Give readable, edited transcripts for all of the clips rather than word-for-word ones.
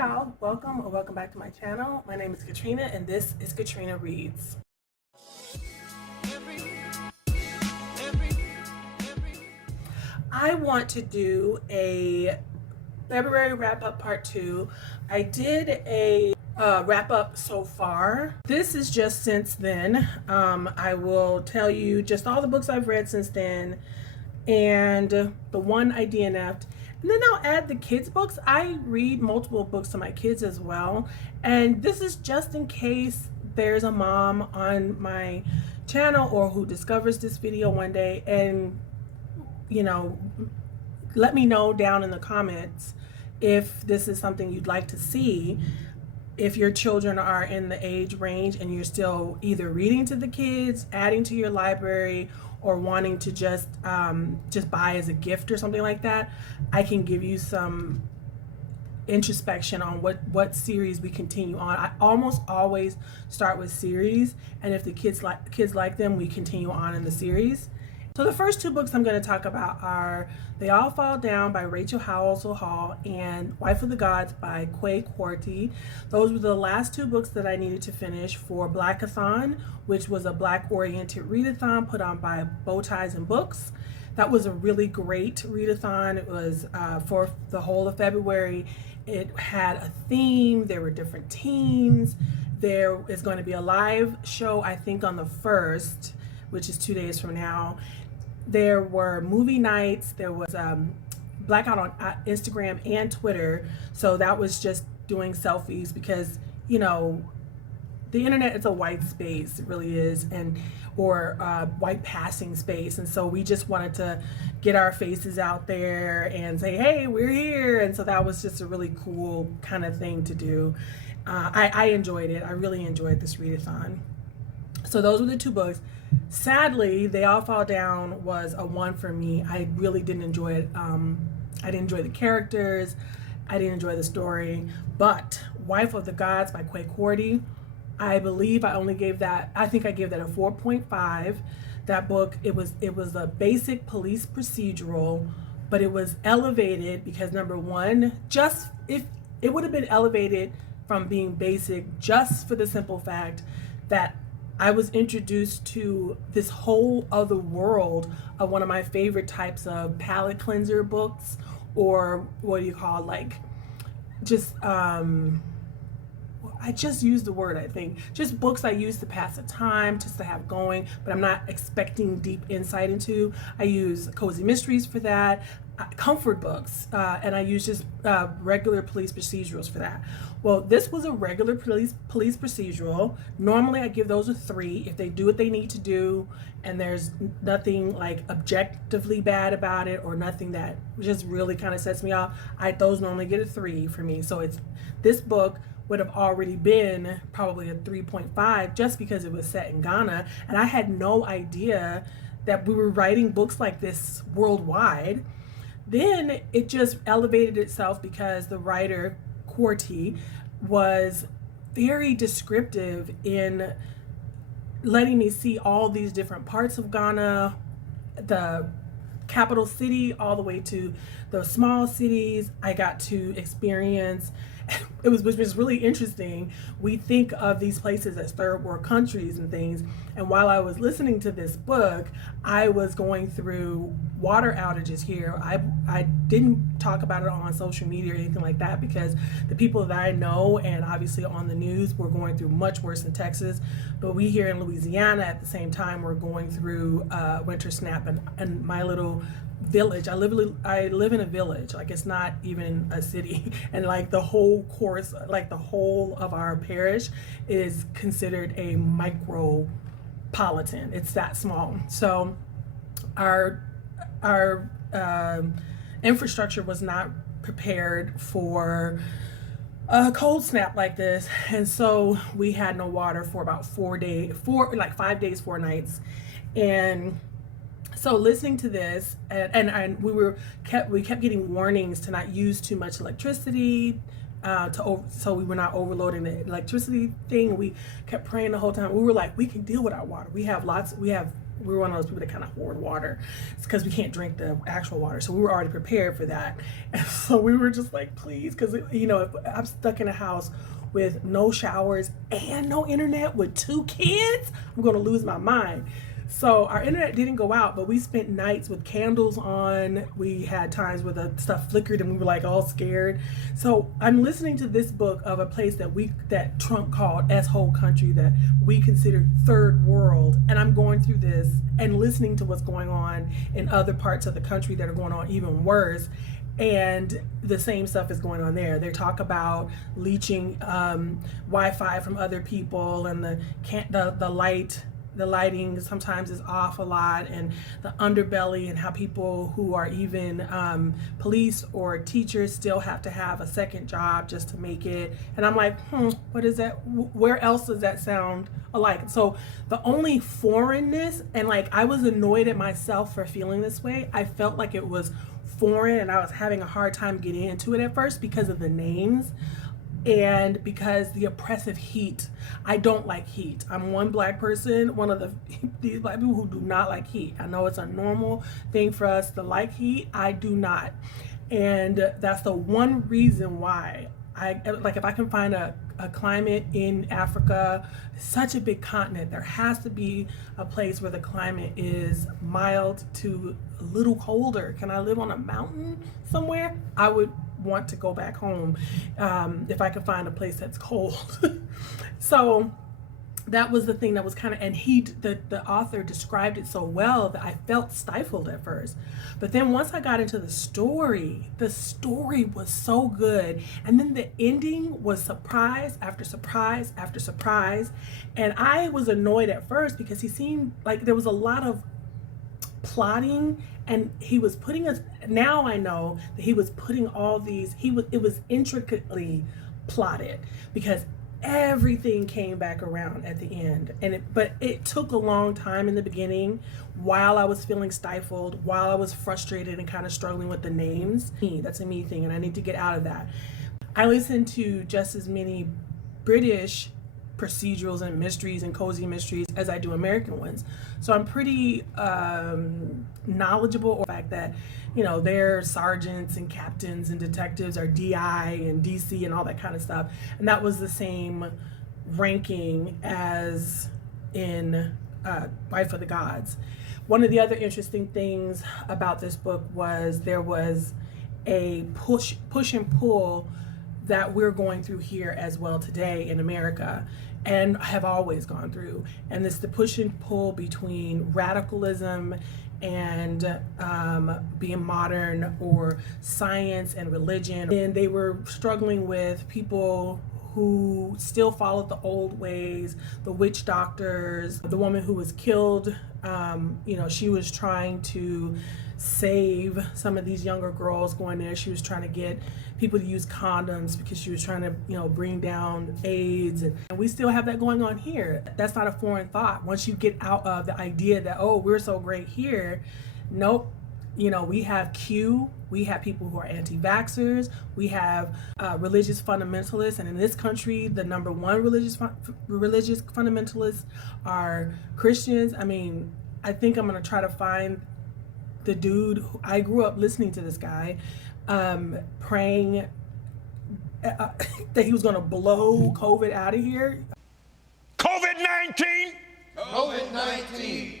y'all, welcome or welcome back to my channel. My name is Katrina and this is Katrina Reads. I want to do a February wrap-up part 2. I did a wrap-up so far. This is just since then. I will tell you just all the books I've read since then and the one I DNF'd. And then I'll add the kids' books. I read multiple books to my kids as well. And this is just in case there's a mom on my channel or who discovers this video one day and, you know, let me know down in the comments if this is something you'd like to see. If your children are in the age range and you're still either reading to the kids, adding to your library, or wanting to just buy as a gift or something like that, I can give you some introspection on what series we continue on. I almost always start with series, and if the kids like them, we continue on in the series. So the first two books I'm going to talk about are They All Fall Down by Rachel Howells Hall and Wife of the Gods by Quay Quarty. Those were the last two books that I needed to finish for Blackathon, which was a Black-oriented readathon put on by Bow Ties and Books. That was a really great readathon. It was for the whole of February. It had a theme. There were different teams. There is going to be a live show, I think, on the 1st, which is 2 days from now. There were movie nights. There was blackout on Instagram and Twitter. So that was just doing selfies because, you know, the internet is a white space, it really is, or white passing space. And so we just wanted to get our faces out there and say, hey, we're here. And so that was just a really cool kind of thing to do. I enjoyed it. I really enjoyed this readathon. So those were the two books. Sadly, They All Fall Down was a 1 for me. I really didn't enjoy it. I didn't enjoy the characters. I didn't enjoy the story. But Wife of the Gods by Quay Quarty, I believe I only gave that, I think I gave that a 4.5. That book, it was a basic police procedural, but it was elevated because, number one, just if it would have been elevated from being basic just for the simple fact that I was introduced to this whole other world of one of my favorite types of palate cleanser books, or what do you call, like, just I just used the word, I think, just books I use to pass the time, just to have going, but I'm not expecting deep insight into. I use cozy mysteries for that, comfort books, and I use just regular police procedurals for that. Well, this was a regular police procedural. Normally I give those a 3 if they do what they need to do and there's nothing like objectively bad about it or nothing that just really kind of sets me off. Those normally get a 3 for me. So this book would have already been probably a 3.5 just because it was set in Ghana, and I had no idea that we were writing books like this worldwide. Then it just elevated itself because the writer Quarty was very descriptive in letting me see all these different parts of Ghana, the capital city all the way to the small cities. I got to experience, which was really interesting. We think of these places as third world countries and things, and while I was listening to this book, I was going through water outages here. I didn't talk about it on social media or anything like that because the people that I know and obviously on the news were going through much worse in Texas, but we here in Louisiana at the same time were going through winter snap, and my little village, I live in a village, like it's not even a city, and like the whole course, like the whole of our parish is considered a micropolitan. It's that small. So our infrastructure was not prepared for a cold snap like this, and so we had no water for about 5 days, 4 nights. And so listening to this, and we kept getting warnings to not use too much electricity, so we were not overloading the electricity thing. We kept praying the whole time. We were like, we can deal with our water. We have we were one of those people that kind of hoard water. It's because we can't drink the actual water, so we were already prepared for that. And so we were just like, please, because you know, if I'm stuck in a house with no showers and no internet with 2 kids, I'm gonna lose my mind. So our internet didn't go out, but we spent nights with candles on. We had times where the stuff flickered and we were like all scared. So I'm listening to this book of a place that Trump called S-hole country, that we considered third world. And I'm going through this and listening to what's going on in other parts of the country that are going on even worse. And the same stuff is going on there. They talk about leeching Wi-Fi from other people, and the lighting sometimes is off a lot, and the underbelly, and how people who are even police or teachers still have to have a second job just to make it. And I'm like, what is that? Where else does that sound alike? So the only foreignness, and like I was annoyed at myself for feeling this way. I felt like it was foreign, and I was having a hard time getting into it at first because of the names. And because the oppressive heat. I don't like heat. I'm one black person, one of these black people who do not like heat. I know it's a normal thing for us to like heat. I do not. And that's the one reason why if I can find a climate in Africa, such a big continent, there has to be a place where the climate is mild to a little colder. Can I live on a mountain somewhere? I would want to go back home if I could find a place that's cold. So that was the thing that was kind of, and the author described it so well that I felt stifled at first. But then once I got into the story was so good. And then the ending was surprise after surprise after surprise. And I was annoyed at first because he seemed like there was a lot of plotting, and he was putting us, now I know that he was putting all these, it was intricately plotted, because everything came back around at the end. But it took a long time in the beginning, while I was feeling stifled, while I was frustrated and kind of struggling with the names. That's a me thing, and I need to get out of that. I listen to just as many British procedurals and mysteries and cozy mysteries as I do American ones. So I'm pretty knowledgeable on the fact that, you know, their sergeants and captains and detectives are DI and DC and all that kind of stuff. And that was the same ranking as in Wife of the Gods. One of the other interesting things about this book was there was a push and pull that we're going through here as well today in America, and have always gone through. And it's the push and pull between radicalism and being modern, or science and religion. And they were struggling with people who still followed the old ways, the witch doctors, the woman who was killed. You know, she was trying to save some of these younger girls going there. She was trying to get people to use condoms because she was trying to, you know, bring down AIDS. And we still have that going on here. That's not a foreign thought. Once you get out of the idea that, oh, we're so great here. Nope. You know, we have Q, we have people who are anti-vaxxers, we have religious fundamentalists, and in this country, the number one religious fundamentalists are Christians. I mean, I think I'm gonna try to find the dude I grew up listening to this guy praying that he was gonna blow COVID out of here. COVID-19! COVID-19!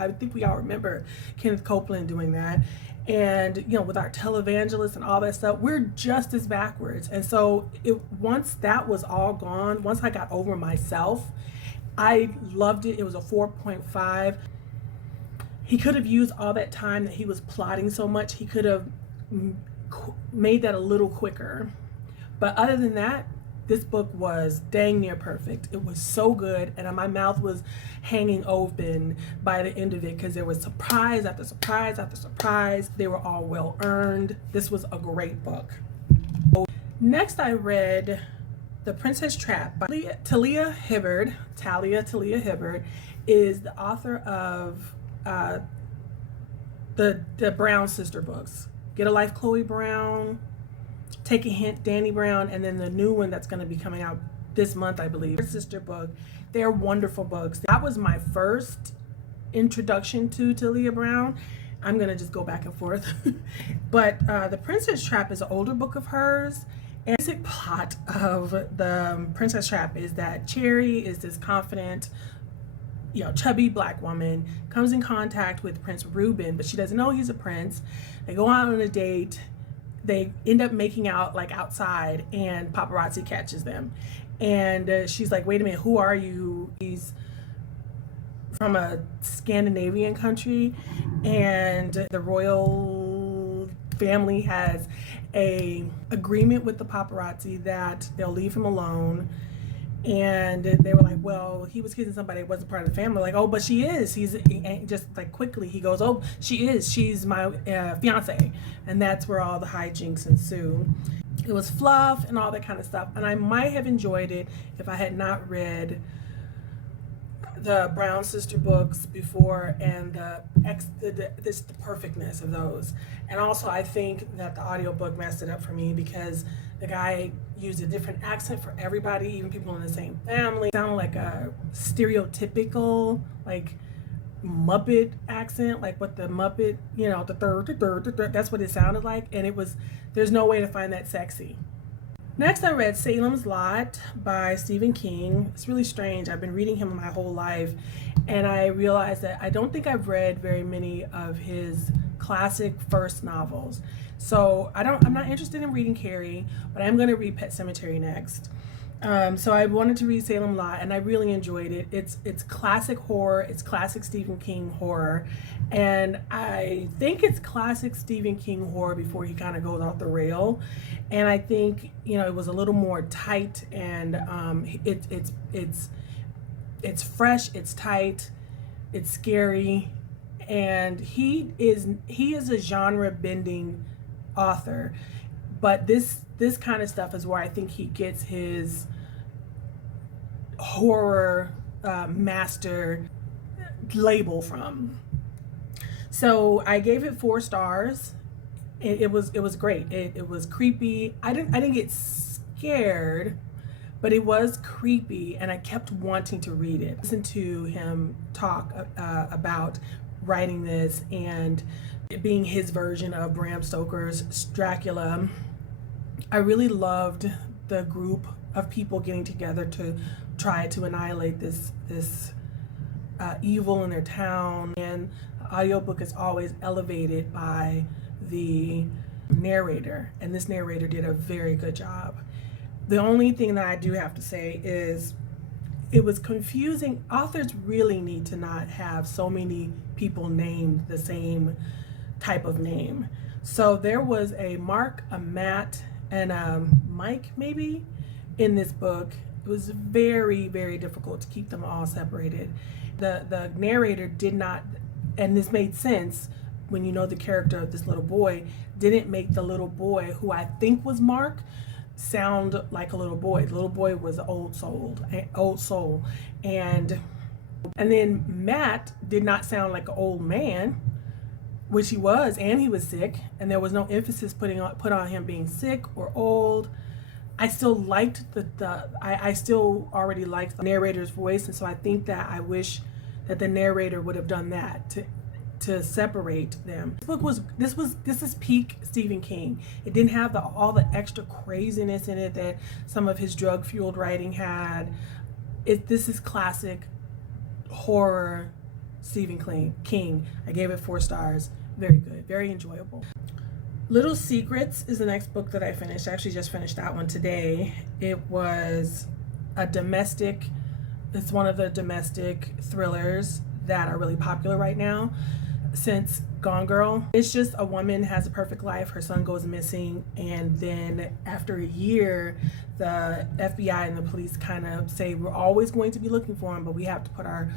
I think we all remember Kenneth Copeland doing that. And, you know, with our televangelists and all that stuff, we're just as backwards. And so once that was all gone, once I got over myself, I loved it. It was a 4.5. He could have used all that time that he was plotting so much. He could have made that a little quicker. But other than that, this book was dang near perfect. It was so good, and my mouth was hanging open by the end of it because there was surprise after surprise after surprise. They were all well earned. This was a great book. Next, I read The Princess Trap by Talia Hibbard. Talia is the author of the Brown sister books. Get a Life, Chloe Brown, Take a Hint, Danny Brown, and then the new one that's going to be coming out, this month, I believe. Her sister book. They're wonderful books. That was my first introduction to Talia Brown. I'm gonna just go back and forth. But The Princess Trap is an older book of hers. And the basic plot of the Princess Trap is that Cherry is this confident, chubby black woman, comes in contact with Prince Reuben, but she doesn't know he's a prince. They go out on a date. They end up making out like outside, and paparazzi catches them. And she's like, wait a minute, who are you? He's from a Scandinavian country, and the royal family has a agreement with the paparazzi that they'll leave him alone. And they were like, well, he was kissing somebody that wasn't part of the family. Like, oh, but she is. He's just like quickly he goes, oh, she is. She's my fiance. And that's where all the hijinks ensue. It was fluff and all that kind of stuff. And I might have enjoyed it if I had not read the Brown sister books before and the perfectness of those. And also I think that the audiobook messed it up for me because the guy used a different accent for everybody, even people in the same family. It sounded like a stereotypical, like Muppet accent, like what the Muppet, the third, that's what it sounded like. And there's no way to find that sexy. Next, I read Salem's Lot by Stephen King. It's really strange. I've been reading him my whole life, and I realized that I don't think I've read very many of his classic first novels. So I'm not interested in reading Carrie, but I'm going to read Pet Sematary next. So I wanted to read Salem Lot, and I really enjoyed it. It's classic horror. It's classic Stephen King horror, and I think it's classic Stephen King horror before he kind of goes off the rail. And I think it was a little more tight, and it's fresh. It's tight. It's scary, and he is a genre bending author. But this kind of stuff is where I think he gets his horror master label from. So I gave it 4 stars. It was great. It was creepy. I didn't get scared, but it was creepy, and I kept wanting to read it. Listen to him talk about writing this and it being his version of Bram Stoker's Dracula. I really loved the group of people getting together to try to annihilate this evil in their town. And the audiobook is always elevated by the narrator, and this narrator did a very good job. The only thing that I do have to say is it was confusing. Authors really need to not have so many people named the same type of name. So there was a Mark, a Matt, and a Mike maybe in this book. It was very, very difficult to keep them all separated. The narrator did not, and this made sense when you know the character of this little boy, didn't make the little boy, who I think was Mark, sound like a little boy. The little boy was an old soul. And then Matt did not sound like an old man, which he was, and he was sick, and there was no emphasis put on him being sick or old. I still liked I still already liked the narrator's voice, and so I think that I wish that the narrator would have done that to separate them. This is peak Stephen King. It didn't have all the extra craziness in it that some of his drug-fueled writing had. This is classic horror Stephen King. I gave it 4 stars. Very good, very enjoyable. Little Secrets is the next book that I finished. I actually just finished that one today. It was it's one of the domestic thrillers that are really popular right now since Gone Girl. It's just a woman has a perfect life, her son goes missing, and then after a year, the FBI and the police kind of say, we're always going to be looking for him, but we have to put our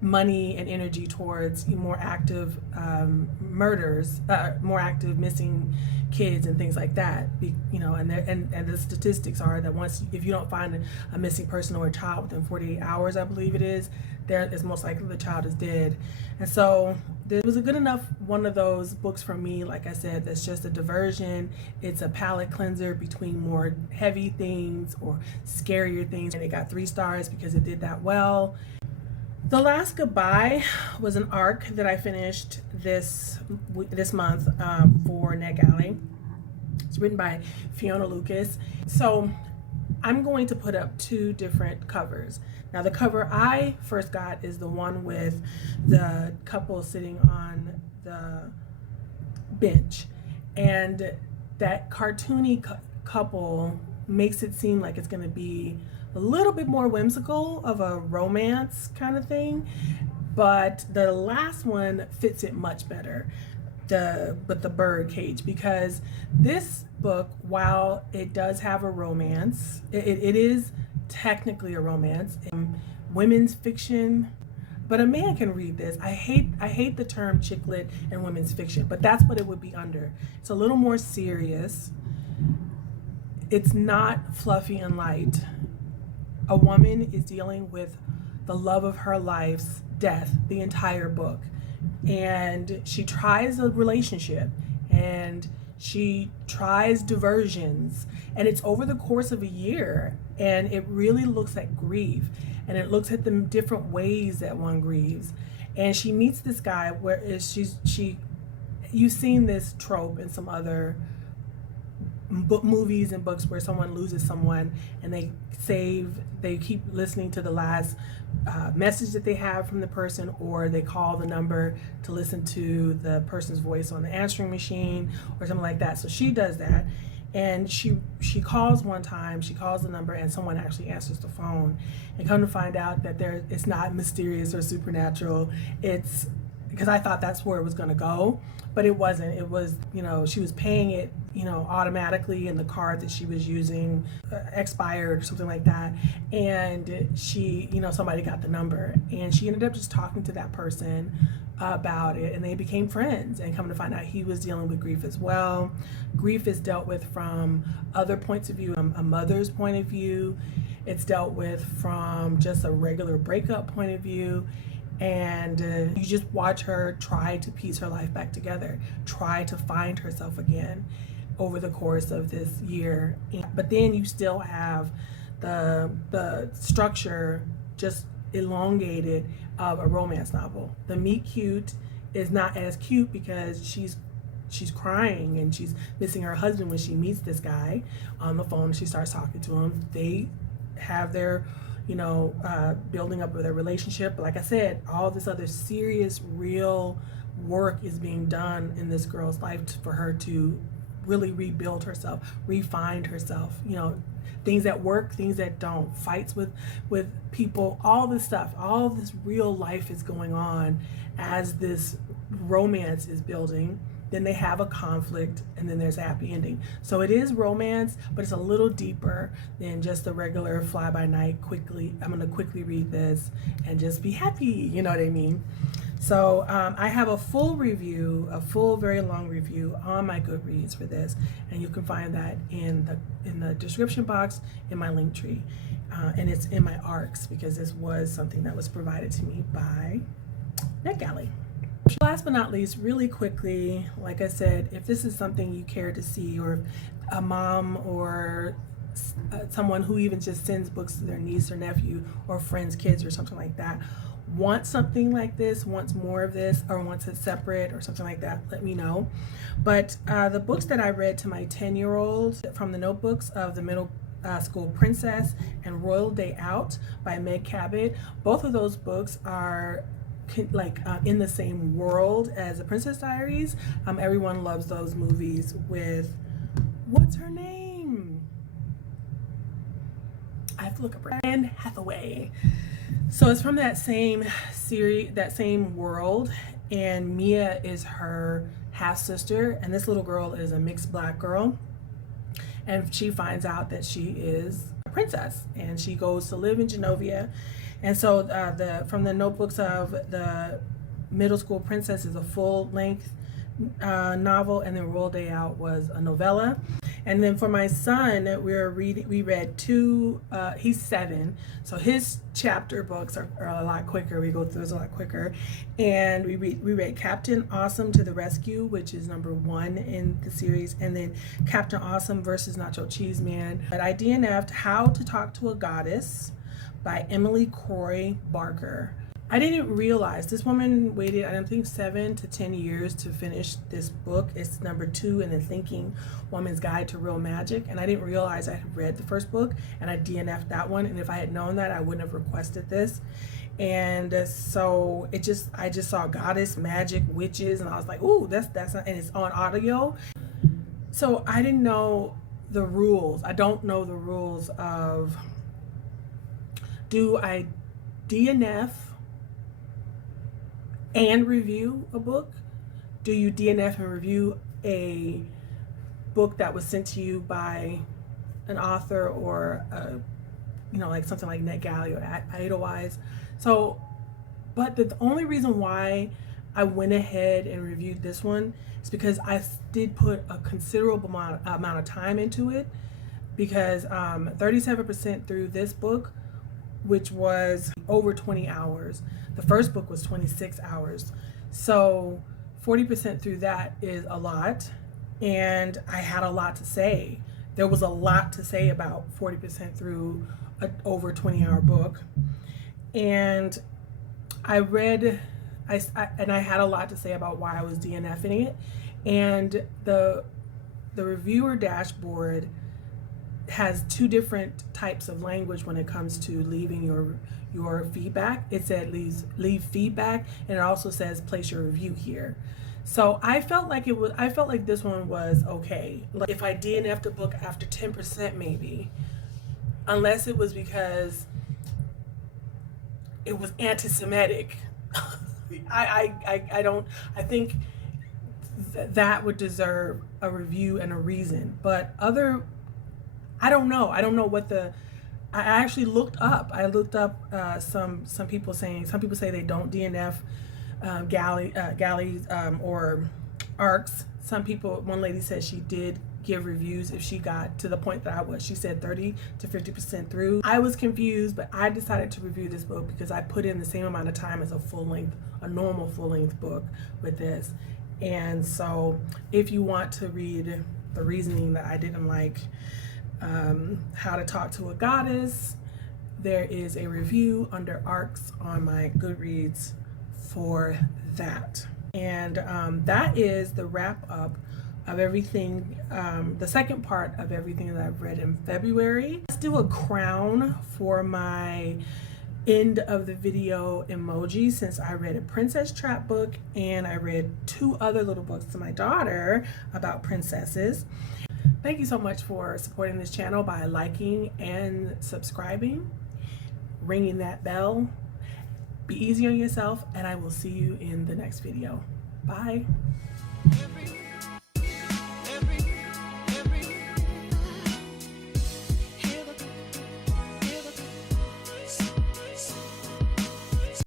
money and energy towards more active murders, more active missing kids and things like that. And the statistics are that if you don't find a missing person or a child within 48 hours, I believe it is, there is most likely the child is dead. And so this was a good enough one of those books for me, like I said, that's just a diversion. It's a palate cleanser between more heavy things or scarier things, and it got 3 stars because it did that well. The Last Goodbye was an arc that I finished this month for NetGalley. It's written by Fiona Lucas. So I'm going to put up 2 different covers. Now the cover I first got is the one with the couple sitting on the bench, and that cartoony couple makes it seem like it's going to be a little bit more whimsical of a romance kind of thing, but the last one fits it much better, with the bird cage, because this book, while it does have a romance, it is technically a romance, women's fiction, but a man can read this. I hate the term chick lit and women's fiction, but that's what it would be under. It's a little more serious. It's not fluffy and light. A woman is dealing with the love of her life's death the entire book, and she tries a relationship, and she tries diversions, and it's over the course of a year, and it really looks at grief, and it looks at the different ways that one grieves. And she meets this guy you've seen this trope in some other movies and books where someone loses someone and they keep listening to the last message that they have from the person, or they call the number to listen to the person's voice on the answering machine or something like that. So she does that, and she calls one time, she calls the number, and someone actually answers the phone, and come to find out that it's not mysterious or supernatural. It's because I thought that's where it was going to go, but it wasn't. It was, she was paying it, automatically, and the card that she was using expired or something like that. And she, somebody got the number, and she ended up just talking to that person about it, and they became friends, and come to find out he was dealing with grief as well. Grief is dealt with from other points of view, a mother's point of view. It's dealt with from just a regular breakup point of view. And you just watch her try to piece her life back together, try to find herself again over the course of this year. But then you still have the structure just elongated of a romance novel. The meet cute is not as cute because she's crying and she's missing her husband when she meets this guy on the phone. She starts talking to him. They have their building up of their relationship. But like I said, all this other serious, real work is being done in this girl's life for her to really rebuild herself, refine herself, things that work, things that don't, fights with people, all this stuff, all this real life is going on as this romance is building. Then they have a conflict, and then there's a happy ending. So it is romance, but it's a little deeper than just the regular fly-by-night I'm gonna quickly read this and just be happy, you know what I mean? So I have a full very long review on my Goodreads for this, and you can find that in the description box in my link tree, and it's in my arcs because this was something that was provided to me by NetGalley. Last but not least, really quickly, like I said, if this is something you care to see, or a mom or someone who even just sends books to their niece or nephew or friends' kids or something like that, wants something like this, wants more of this, or wants it separate or something like that, let me know. But the books that I read to my 10-year-old from the notebooks of the Middle School Princess and Royal Day Out by Meg Cabot, both of those books are in the same world as The Princess Diaries. Everyone loves those movies with, what's her name? I have to look up her, Anne Hathaway. So it's from that same series, that same world, and Mia is her half sister, and this little girl is a mixed black girl, and she finds out that she is a princess, and she goes to live in Genovia. And so from the notebooks of the Middle School Princess is a full-length novel, and then Roll Day Out was a novella. And then for my son, we read two, he's 7, so his chapter books are a lot quicker. We go through those a lot quicker. And we read Captain Awesome to the Rescue, which is number 1 in the series, and then Captain Awesome versus Nacho Cheese Man. But I DNF'd How to Talk to a Goddess by Emily Croy Barker. I didn't realize this woman waited, I don't think 7 to 10 years to finish this book. It's number 2 in the Thinking Woman's Guide to Real Magic, and I didn't realize I had read the first book and I DNF'd that one. And if I had known that, I wouldn't have requested this. And so I just saw goddess, magic, witches, and I was like, ooh, that's not, and it's on audio. So I didn't know the rules. I don't know the rules of, do I DNF and review a book? Do you DNF and review a book that was sent to you by an author or like something like NetGalley or Idlewise? So, but the only reason why I went ahead and reviewed this one is because I did put a considerable amount of time into it, because 37% through this book, which was over 20 hours. The first book was 26 hours. So 40% through that is a lot. And I had a lot to say. There was a lot to say about 40% through an over 20-hour book. And I had a lot to say about why I was DNFing it. And the reviewer dashboard has 2 different types of language when it comes to leaving your feedback. It said leave feedback, and it also says place your review here. So I felt like this one was okay. Like if I DNF'd a book after 10%, maybe, unless it was because it was anti-Semitic. I think that would deserve a review and a reason. But I don't know what I actually looked up. Some people say they don't DNF galleys or arcs. One lady said she did give reviews if she got to the point that I was. She said 30 to 50% through. I was confused, but I decided to review this book because I put in the same amount of time as a normal full-length book with this. And so if you want to read the reasoning that I didn't like How to Talk to a Goddess, there is a review under arcs on my Goodreads for that. And that is the wrap up of everything, the second part of everything that I've read in February. Let's do a crown for my end of the video emoji, since I read a Princess Trap book and I read 2 other little books to my daughter about princesses. Thank you so much for supporting this channel by liking and subscribing, ringing that bell. Be easy on yourself, and I will see you in the next video. Bye.